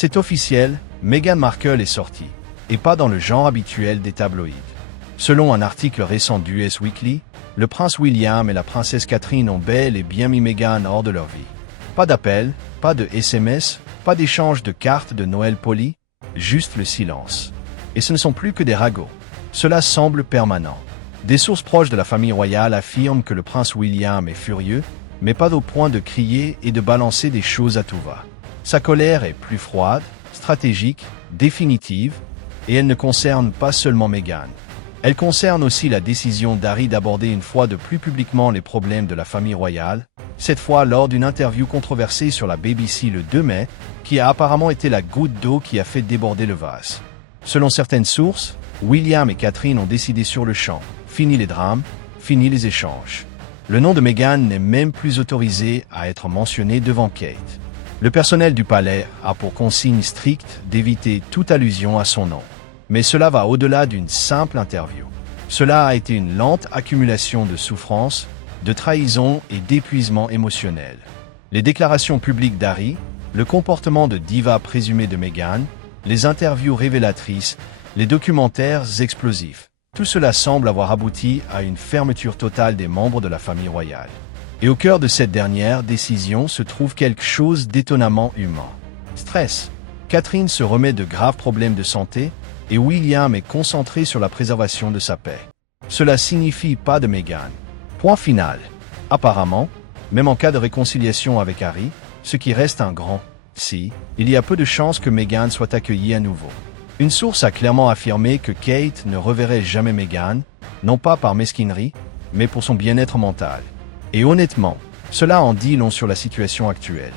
C'est officiel, Meghan Markle est sortie, et pas dans le genre habituel des tabloïds. Selon un article récent d'US Weekly, le prince William et la princesse Catherine ont bel et bien mis Meghan hors de leur vie. Pas d'appel, pas de SMS, pas d'échange de cartes de Noël polies, juste le silence. Et ce ne sont plus que des ragots. Cela semble permanent. Des sources proches de la famille royale affirment que le prince William est furieux, mais pas au point de crier et de balancer des choses à tout va. Sa colère est plus froide, stratégique, définitive, et elle ne concerne pas seulement Meghan. Elle concerne aussi la décision d'Harry d'aborder une fois de plus publiquement les problèmes de la famille royale, cette fois lors d'une interview controversée sur la BBC le 2 mai, qui a apparemment été la goutte d'eau qui a fait déborder le vase. Selon certaines sources, William et Catherine ont décidé sur le champ, fini les drames, fini les échanges. Le nom de Meghan n'est même plus autorisé à être mentionné devant Kate. Le personnel du palais a pour consigne stricte d'éviter toute allusion à son nom. Mais cela va au-delà d'une simple interview. Cela a été une lente accumulation de souffrance, de trahison et d'épuisement émotionnel. Les déclarations publiques d'Harry, le comportement de diva présumé de Meghan, les interviews révélatrices, les documentaires explosifs, tout cela semble avoir abouti à une fermeture totale des membres de la famille royale. Et au cœur de cette dernière décision se trouve quelque chose d'étonnamment humain. Stress. Catherine se remet de graves problèmes de santé, et William est concentré sur la préservation de sa paix. Cela signifie pas de Meghan. Point final. Apparemment, même en cas de réconciliation avec Harry, ce qui reste un grand « si », il y a peu de chances que Meghan soit accueillie à nouveau. Une source a clairement affirmé que Kate ne reverrait jamais Meghan, non pas par mesquinerie, mais pour son bien-être mental. Et honnêtement, cela en dit long sur la situation actuelle.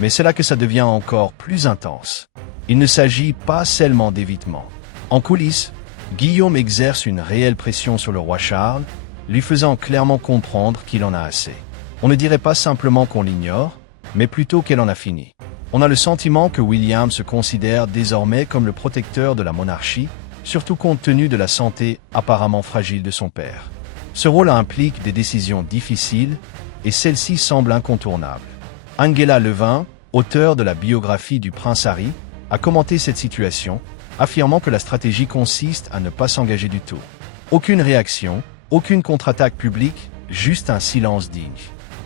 Mais c'est là que ça devient encore plus intense. Il ne s'agit pas seulement d'évitement. En coulisses, Guillaume exerce une réelle pression sur le roi Charles, lui faisant clairement comprendre qu'il en a assez. On ne dirait pas simplement qu'on l'ignore, mais plutôt qu'elle en a fini. On a le sentiment que William se considère désormais comme le protecteur de la monarchie, surtout compte tenu de la santé apparemment fragile de son père. Ce rôle implique des décisions difficiles, et celle-ci semble incontournable. Angela Levin, auteure de la biographie du prince Harry, a commenté cette situation, affirmant que la stratégie consiste à ne pas s'engager du tout. Aucune réaction, aucune contre-attaque publique, juste un silence digne.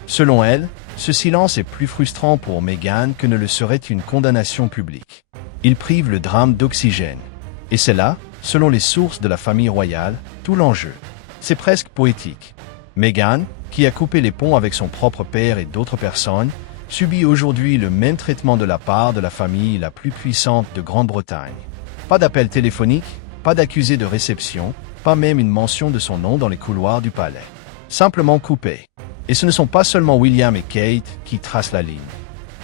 Selon elle, ce silence est plus frustrant pour Meghan que ne le serait une condamnation publique. Il prive le drame d'oxygène. Et c'est là, selon les sources de la famille royale, tout l'enjeu. C'est presque poétique. Meghan, qui a coupé les ponts avec son propre père et d'autres personnes, subit aujourd'hui le même traitement de la part de la famille la plus puissante de Grande-Bretagne. Pas d'appel téléphonique, pas d'accusé de réception, pas même une mention de son nom dans les couloirs du palais. Simplement coupé. Et ce ne sont pas seulement William et Kate qui tracent la ligne.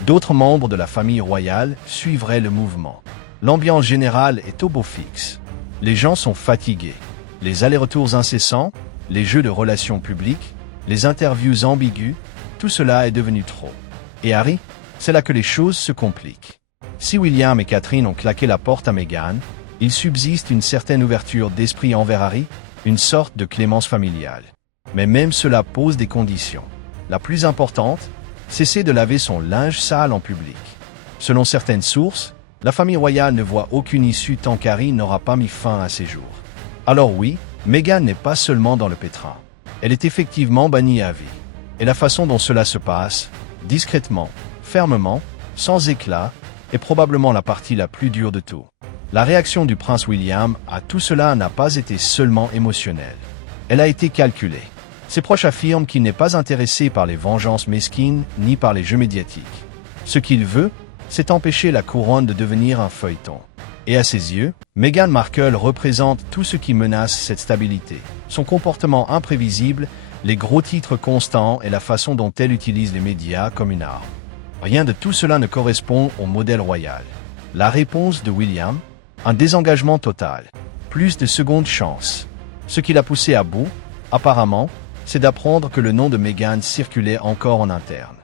D'autres membres de la famille royale suivraient le mouvement. L'ambiance générale est au beau fixe. Les gens sont fatigués. Les allers-retours incessants, les jeux de relations publiques, les interviews ambiguës, tout cela est devenu trop. Et Harry, c'est là que les choses se compliquent. Si William et Catherine ont claqué la porte à Meghan, il subsiste une certaine ouverture d'esprit envers Harry, une sorte de clémence familiale. Mais même cela pose des conditions. La plus importante, cesser de laver son linge sale en public. Selon certaines sources, la famille royale ne voit aucune issue tant qu'Harry n'aura pas mis fin à ses jours. Alors oui, Meghan n'est pas seulement dans le pétrin. Elle est effectivement bannie à vie. Et la façon dont cela se passe, discrètement, fermement, sans éclat, est probablement la partie la plus dure de tout. La réaction du prince William à tout cela n'a pas été seulement émotionnelle. Elle a été calculée. Ses proches affirment qu'il n'est pas intéressé par les vengeances mesquines ni par les jeux médiatiques. Ce qu'il veut, c'est empêcher la couronne de devenir un feuilleton. Et à ses yeux, Meghan Markle représente tout ce qui menace cette stabilité. Son comportement imprévisible, les gros titres constants et la façon dont elle utilise les médias comme une arme. Rien de tout cela ne correspond au modèle royal. La réponse de William? Un désengagement total. Plus de secondes chances. Ce qui l'a poussé à bout, apparemment, c'est d'apprendre que le nom de Meghan circulait encore en interne.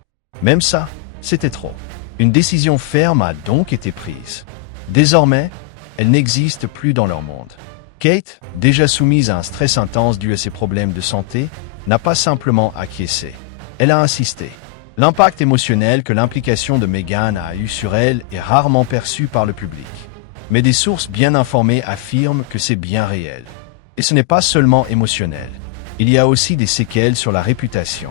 Même ça, c'était trop. Une décision ferme a donc été prise. Désormais, elle n'existe plus dans leur monde. Kate, déjà soumise à un stress intense dû à ses problèmes de santé, n'a pas simplement acquiescé. Elle a insisté. L'impact émotionnel que l'implication de Meghan a eu sur elle est rarement perçu par le public. Mais des sources bien informées affirment que c'est bien réel. Et ce n'est pas seulement émotionnel. Il y a aussi des séquelles sur la réputation.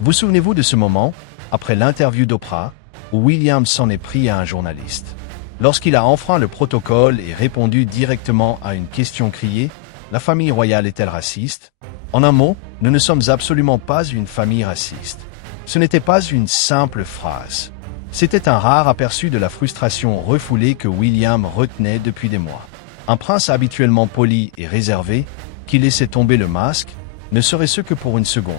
Vous souvenez-vous de ce moment, après l'interview d'Oprah, où William s'en est pris à un journaliste? Lorsqu'il a enfreint le protocole et répondu directement à une question criée, « La famille royale est-elle raciste ?» En un mot, nous ne sommes absolument pas une famille raciste. Ce n'était pas une simple phrase. C'était un rare aperçu de la frustration refoulée que William retenait depuis des mois. Un prince habituellement poli et réservé, qui laissait tomber le masque, ne serait ce que pour une seconde.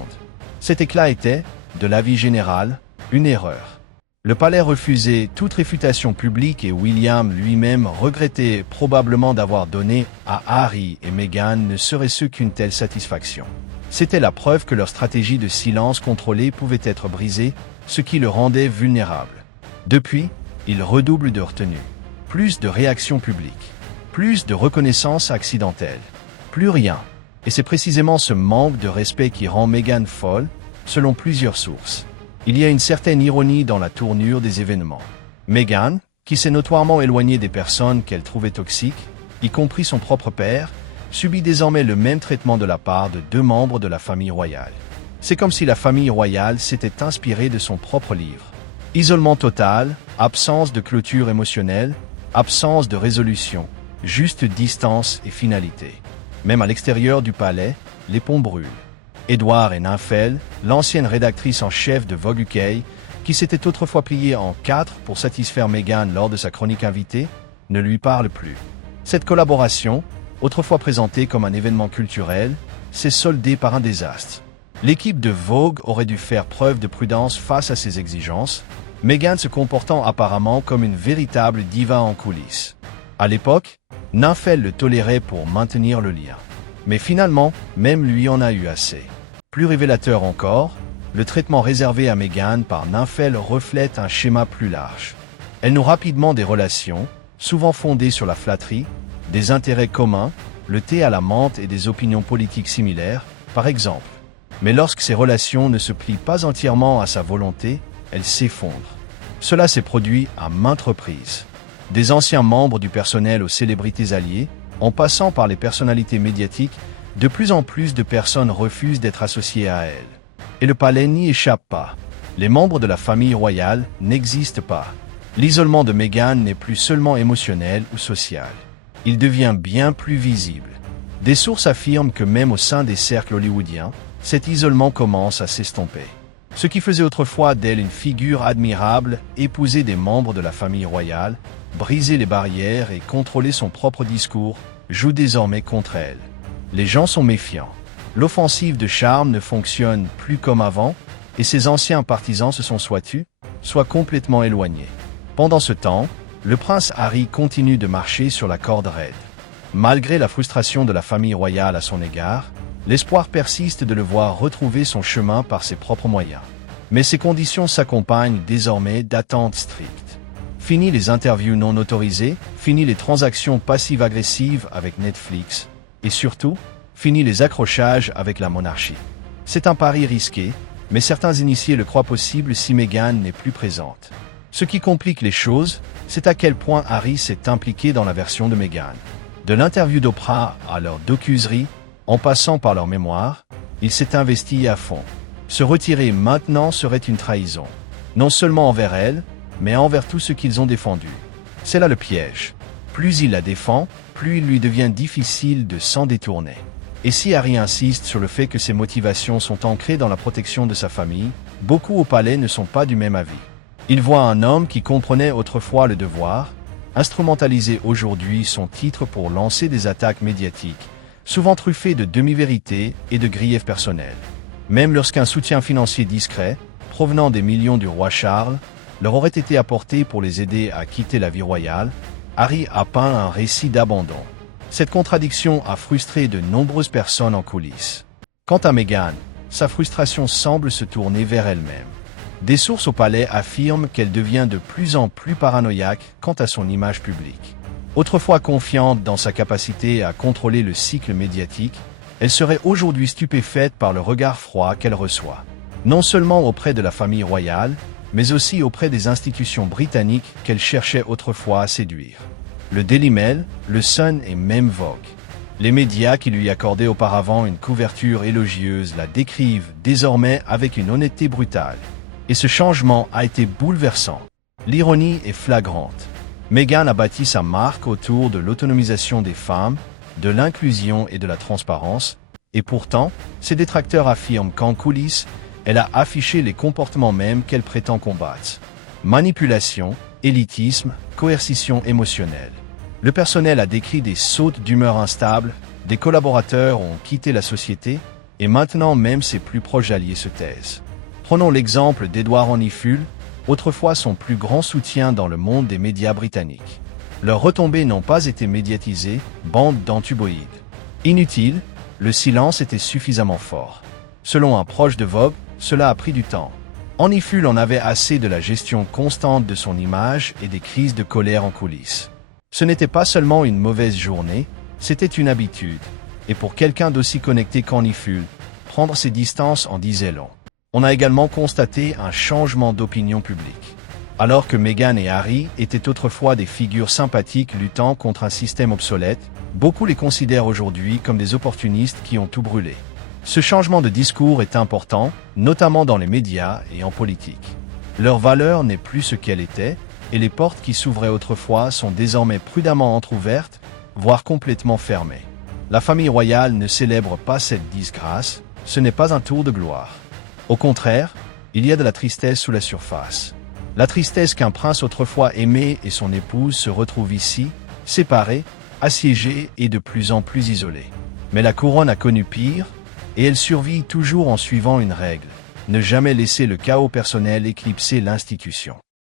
Cet éclat était, de l'avis général, une erreur. Le palais refusait toute réfutation publique et William lui-même regrettait probablement d'avoir donné à Harry et Meghan ne serait-ce qu'une telle satisfaction. C'était la preuve que leur stratégie de silence contrôlé pouvait être brisée, ce qui le rendait vulnérable. Depuis, il redouble de retenue. Plus de réactions publiques. Plus de reconnaissance accidentelle. Plus rien. Et c'est précisément ce manque de respect qui rend Meghan folle, selon plusieurs sources. Il y a une certaine ironie dans la tournure des événements. Meghan, qui s'est notoirement éloignée des personnes qu'elle trouvait toxiques, y compris son propre père, subit désormais le même traitement de la part de 2 membres de la famille royale. C'est comme si la famille royale s'était inspirée de son propre livre. Isolement total, absence de clôture émotionnelle, absence de résolution, juste distance et finalité. Même à l'extérieur du palais, les ponts brûlent. Edward et Nymphelle, l'ancienne rédactrice en chef de Vogue UK, qui s'était autrefois pliée en 4 pour satisfaire Meghan lors de sa chronique invitée, ne lui parle plus. Cette collaboration, autrefois présentée comme un événement culturel, s'est soldée par un désastre. L'équipe de Vogue aurait dû faire preuve de prudence face à ces exigences, Meghan se comportant apparemment comme une véritable diva en coulisses. À l'époque, Nymphelle le tolérait pour maintenir le lien. Mais finalement, même lui en a eu assez. Plus révélateur encore, le traitement réservé à Meghan par Nymphelle reflète un schéma plus large. Elle noue rapidement des relations, souvent fondées sur la flatterie, des intérêts communs, le thé à la menthe et des opinions politiques similaires, par exemple. Mais lorsque ces relations ne se plient pas entièrement à sa volonté, elles s'effondrent. Cela s'est produit à maintes reprises. Des anciens membres du personnel aux célébrités alliées, en passant par les personnalités médiatiques, de plus en plus de personnes refusent d'être associées à elles. Et le palais n'y échappe pas. Les membres de la famille royale n'existent pas. L'isolement de Meghan n'est plus seulement émotionnel ou social. Il devient bien plus visible. Des sources affirment que même au sein des cercles hollywoodiens, cet isolement commence à s'estomper. Ce qui faisait autrefois d'elle une figure admirable, épouser des membres de la famille royale, briser les barrières et contrôler son propre discours, joue désormais contre elle. Les gens sont méfiants. L'offensive de charme ne fonctionne plus comme avant, et ses anciens partisans se sont soit tus, soit complètement éloignés. Pendant ce temps, le prince Harry continue de marcher sur la corde raide. Malgré la frustration de la famille royale à son égard, l'espoir persiste de le voir retrouver son chemin par ses propres moyens. Mais ces conditions s'accompagnent désormais d'attentes strictes. Fini les interviews non autorisées, fini les transactions passives-agressives avec Netflix, et surtout, fini les accrochages avec la monarchie. C'est un pari risqué, mais certains initiés le croient possible si Meghan n'est plus présente. Ce qui complique les choses, c'est à quel point Harry s'est impliqué dans la version de Meghan. De l'interview d'Oprah à leur docuserie, en passant par leur mémoire, il s'est investi à fond. Se retirer maintenant serait une trahison. Non seulement envers elle, mais envers tout ce qu'ils ont défendu. C'est là le piège. Plus il la défend, plus il lui devient difficile de s'en détourner. Et si Harry insiste sur le fait que ses motivations sont ancrées dans la protection de sa famille, beaucoup au palais ne sont pas du même avis. Ils voient un homme qui comprenait autrefois le devoir, instrumentaliser aujourd'hui son titre pour lancer des attaques médiatiques, souvent truffées de demi-vérités et de griefs personnels. Même lorsqu'un soutien financier discret, provenant des millions du roi Charles, leur aurait été apporté pour les aider à quitter la vie royale, Harry a peint un récit d'abandon. Cette contradiction a frustré de nombreuses personnes en coulisses. Quant à Meghan, sa frustration semble se tourner vers elle-même. Des sources au palais affirment qu'elle devient de plus en plus paranoïaque quant à son image publique. Autrefois confiante dans sa capacité à contrôler le cycle médiatique, elle serait aujourd'hui stupéfaite par le regard froid qu'elle reçoit. non seulement auprès de la famille royale, mais aussi auprès des institutions britanniques qu'elle cherchait autrefois à séduire. Le Daily Mail, le Sun et même Vogue. Les médias qui lui accordaient auparavant une couverture élogieuse la décrivent désormais avec une honnêteté brutale. Et ce changement a été bouleversant. L'ironie est flagrante. Meghan a bâti sa marque autour de l'autonomisation des femmes, de l'inclusion et de la transparence, et pourtant, ses détracteurs affirment qu'en coulisses, elle a affiché les comportements mêmes qu'elle prétend combattre. Manipulation, élitisme, coercition émotionnelle. Le personnel a décrit des sautes d'humeur instables, des collaborateurs ont quitté la société, et maintenant même ses plus proches alliés se taisent. Prenons l'exemple d'Edward Honeyfull, autrefois son plus grand soutien dans le monde des médias britanniques. Leurs retombées n'ont pas été médiatisées, bande d'antuboïdes. Inutile, le silence était suffisamment fort. Selon un proche de Vogue, cela a pris du temps. Honeyfull en avait assez de la gestion constante de son image et des crises de colère en coulisses. Ce n'était pas seulement une mauvaise journée, c'était une habitude. Et pour quelqu'un d'aussi connecté qu'Honeyfull, prendre ses distances en disait long. On a également constaté un changement d'opinion publique. Alors que Meghan et Harry étaient autrefois des figures sympathiques luttant contre un système obsolète, beaucoup les considèrent aujourd'hui comme des opportunistes qui ont tout brûlé. Ce changement de discours est important, notamment dans les médias et en politique. Leur valeur n'est plus ce qu'elle était, et les portes qui s'ouvraient autrefois sont désormais prudemment entr'ouvertes, voire complètement fermées. La famille royale ne célèbre pas cette disgrâce, ce n'est pas un tour de gloire. Au contraire, il y a de la tristesse sous la surface. La tristesse qu'un prince autrefois aimé et son épouse se retrouvent ici, séparés, assiégés et de plus en plus isolés. Mais la couronne a connu pire, et elle survit toujours en suivant une règle, ne jamais laisser le chaos personnel éclipser l'institution.